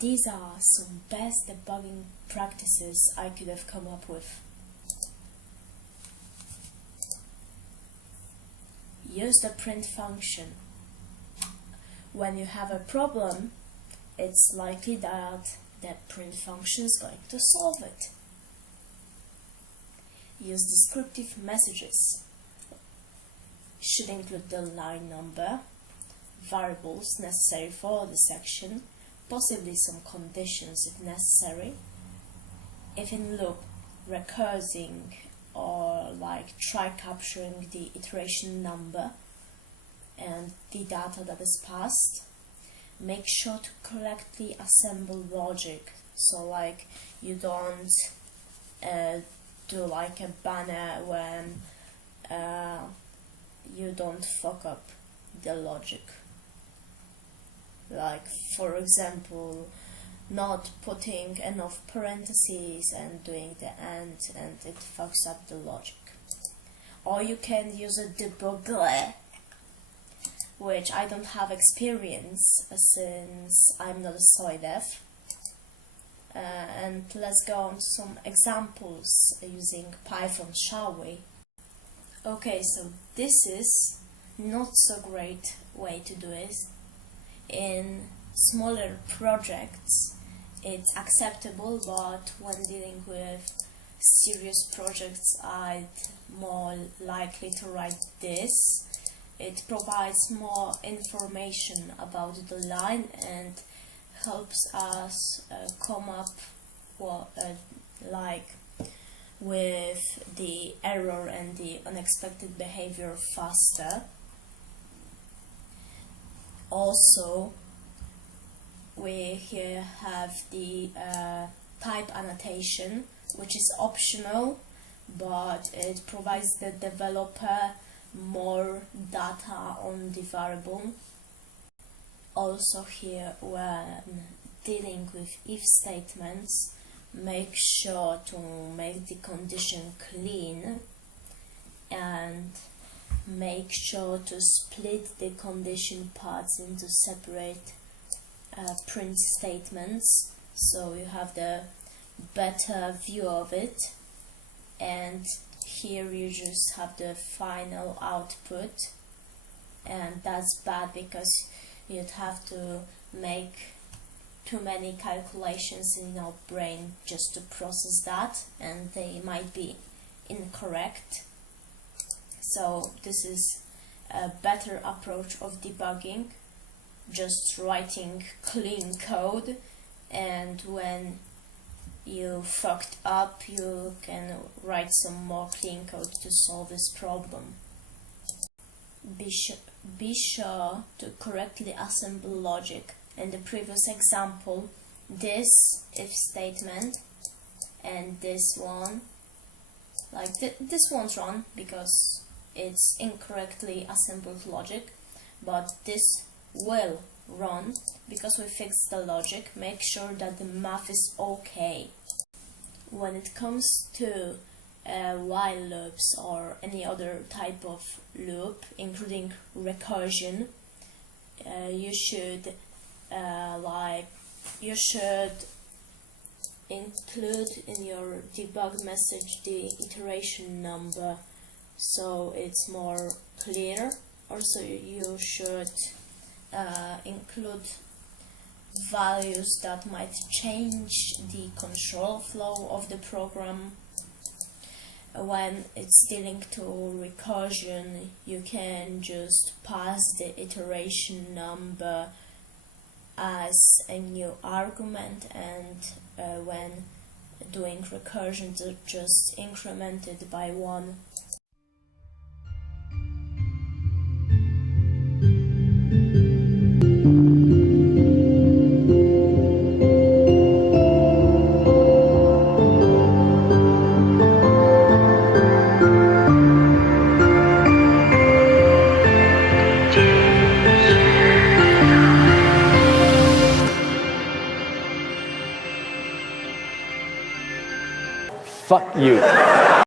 These are some best debugging practices I could have come up with. Use the print function. When you have a problem, it's likely that the print function is going to solve it. Use descriptive messages. Should include the line number, variables necessary for the section, possibly some conditions if necessary. If in loop, recursing or try capturing the iteration number and the data that is passed. Make sure to correctly assemble logic, so you don't do a banner when you don't fuck up the logic. For example, not putting enough parentheses and doing the and it fucks up the logic. Or you can use a debugger, which I don't have experience since I'm not a soy dev. And let's go on to some examples using Python, shall we? Okay, so this is not so great way to do it. In smaller projects it's acceptable, but when dealing with serious projects I'd more likely to write this. It provides more information about the line and helps us come up with the error and the unexpected behavior faster. Also, we here have the type annotation, which is optional, but it provides the developer more data on the variable. Also here, when dealing with if statements, make sure to make the condition clean and make sure to split the condition parts into separate print statements, so you have the better view of it. And here you just have the final output, and that's bad because you'd have to make too many calculations in your brain just to process that, and they might be incorrect. So this is a better approach of debugging, just writing clean code, and when you fucked up you can write some more clean code to solve this problem. Be sure to correctly assemble logic. In the previous example, this if statement and this one, this one's wrong because it's incorrectly assembled logic, but this will run because we fixed the logic. Make sure that the math is okay. When it comes to while loops or any other type of loop, including recursion, you should include in your debug message the iteration number, so it's more clear. Also, you should include values that might change the control flow of the program. When it's dealing to recursion, you can just pass the iteration number as a new argument, and when doing recursion, just increment it by 1. Fuck you.